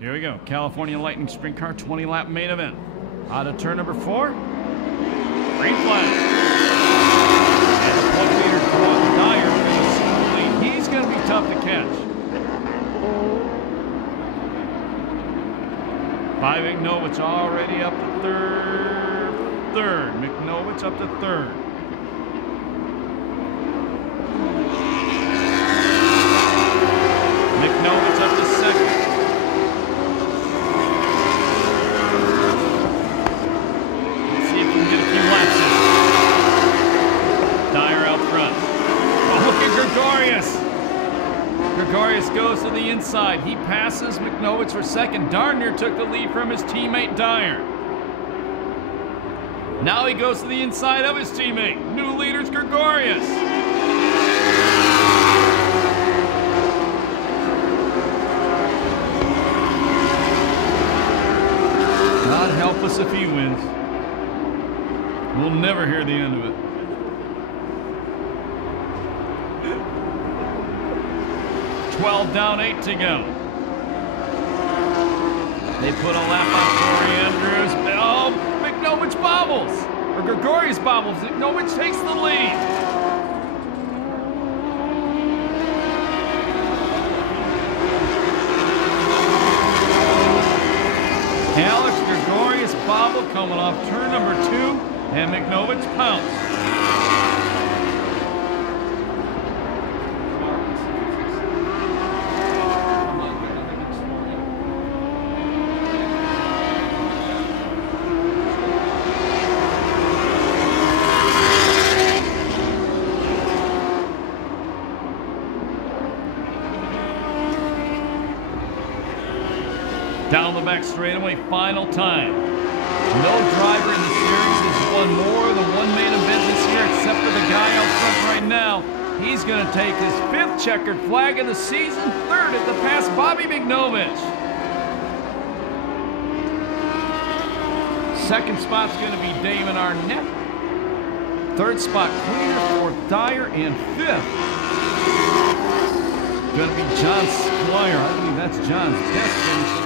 Here we go. California Lightning Sprint Car 20-lap main event. Out of turn number 4. Green flag. And the point leader, Dyer, in the single lead. He's going to be tough to catch. 5 McNovich already up to third. McNovich up to third. McNovich up to second. Let's see if we can get a few laps in. Dyer out front. Oh, look at Gregorius. Gregorius goes to the inside. He passes McNovich for second. Darn near took the lead from his teammate Dyer. Now he goes to the inside of his teammate. New leader's Gregorius. God help us if he wins. We'll never hear the end of it. Down, 8 to go. They put a lap on Corey Andrews. Oh, McNovich bobbles. Or Gregorius bobbles. McNovich takes the lead. Alex Gregorius bobble coming off turn number 2. And McNovich pounce. Down the back straightaway, final time. No driver in the series has won more than one main event this year except for the guy out front right now. He's going to take his 5th checkered flag of the season, 3rd at the pass, Bobby McNovich. 2nd spot's going to be Damon Arnett. 3rd spot clear, 4th Dyer, and 5th going to be John Squire. I believe that's John's best finish.